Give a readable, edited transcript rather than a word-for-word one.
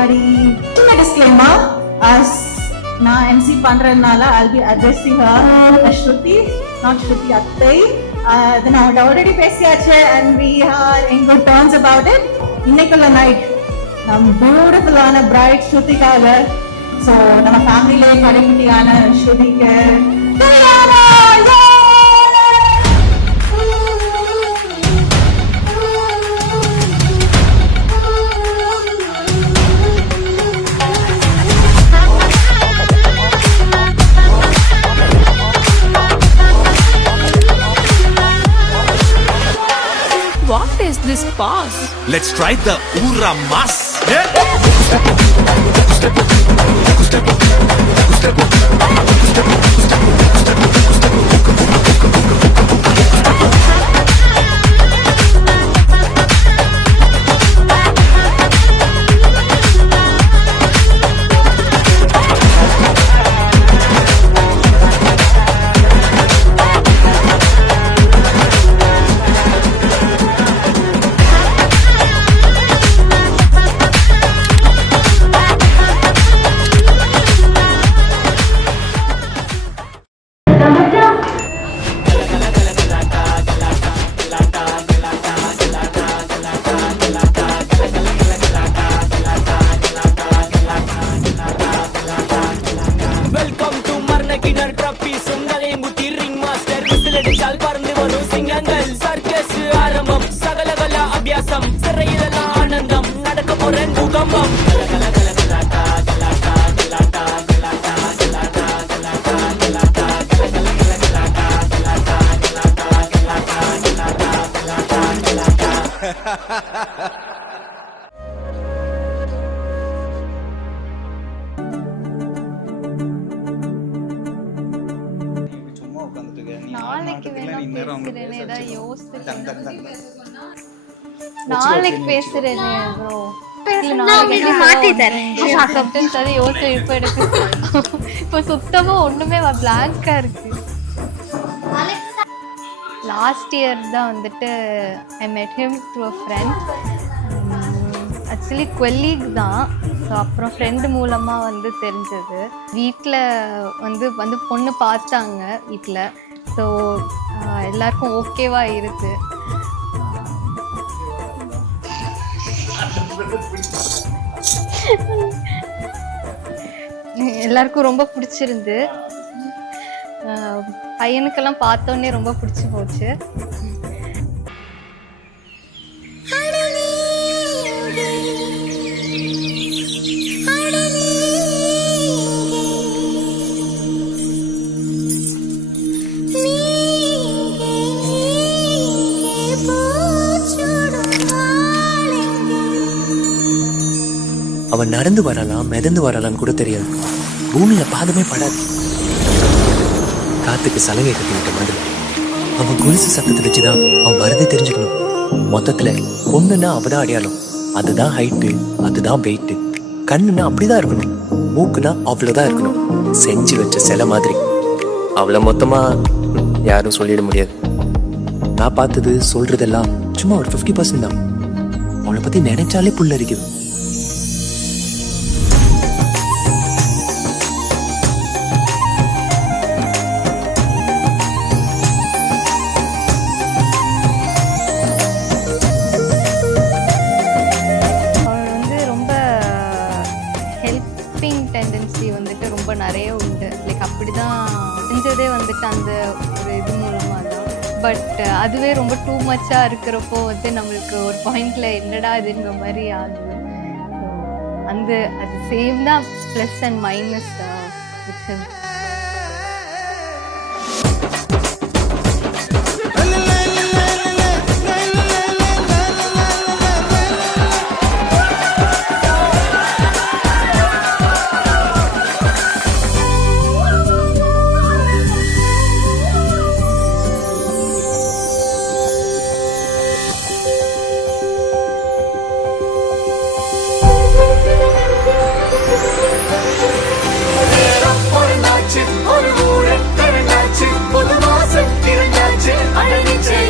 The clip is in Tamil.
முன்னாடி சின்ன டிஸ்க்ளைமர், as நான் எம்சி பண்றதுனால I'll be addressing her as Shruti, not Shruti அத்தை. அது நான் ஆல்ரெடி பேசியாச்சு and we are in good terms about it. இன்னைக்குள்ள நைட் நம்ம பியூட்டிஃபுல்லான பிரைட் ஸ்ருதிக்காக, ஸோ நம்ம ஃபேமிலியிலே கடைக்குட்டியான ஸ்ருதிக்கு What is this pass? Let's try the Ura Mas. நாளைக்கு பேசுறேன் ப்ரோ. இப்ப சுத்தமா ஒண்ணுமே பிளாங்கா இருக்கு. லாஸ்ட் இயர் தான் வந்துட்டு I met him through a friend. Actually colleague தான். ஸோ அப்புறம் ஃப்ரெண்டு மூலமாக வந்து தெரிஞ்சது. வீட்டில் வந்து பொண்ணு பார்த்தாங்க வீட்டில். ஸோ எல்லாருக்கும் ஓகேவா இருக்கு. எல்லாருக்கும் ரொம்ப பிடிச்சிருந்து. பையனுக்கெல்லாம் பார்த்தோன்னே ரொம்ப பிடிச்சி போச்சு. அவன் நடந்து வரலாம், மிதந்து வரலான்னு கூட தெரியாது. பூமியில பாதமே படாது. காத்துக்கு சலங்கை கட்டிவிட்ட மாதிரி அவன் கொலுசு சத்தத்தை வச்சுதான் அவன் வரதே தெரிஞ்சுக்கணும். மொத்தத்துல பொண்ணுன்னா அவதான் அடையாளம், அதுதான் ஹைட்டு, அதுதான் வெயிட்டு. கண்ணுன்னா அப்படிதான் இருக்கணும், மூக்குனா அவ்வளவுதான் இருக்கணும். செஞ்சு வச்ச சிலை மாதிரி. அவளை மொத்தமா யாரும் சொல்லிட முடியாது. நான் பார்த்தது சொல்றதெல்லாம் சும்மா ஒரு 50% தான். அவளை பத்தி நினைச்சாலே புல்லரிக்குது. நிறைய உண்டு. லைக் அப்படிதான் செஞ்சதே வந்துட்டு அந்த ஒரு இது மூலமாக தான். பட் அதுவே ரொம்ப டூ மச்சாக இருக்கிறப்போ வந்து நம்மளுக்கு ஒரு பாயிண்ட்ல என்னடா இதுங்கிற மாதிரி ஆகுது. அந்த அது சேம் தான், ப்ளஸ் அண்ட் மைனஸ் வித் ஒரு ஊரை கருணாச்சு, புது மாசம் இருந்தாச்சு, அழகிச்சே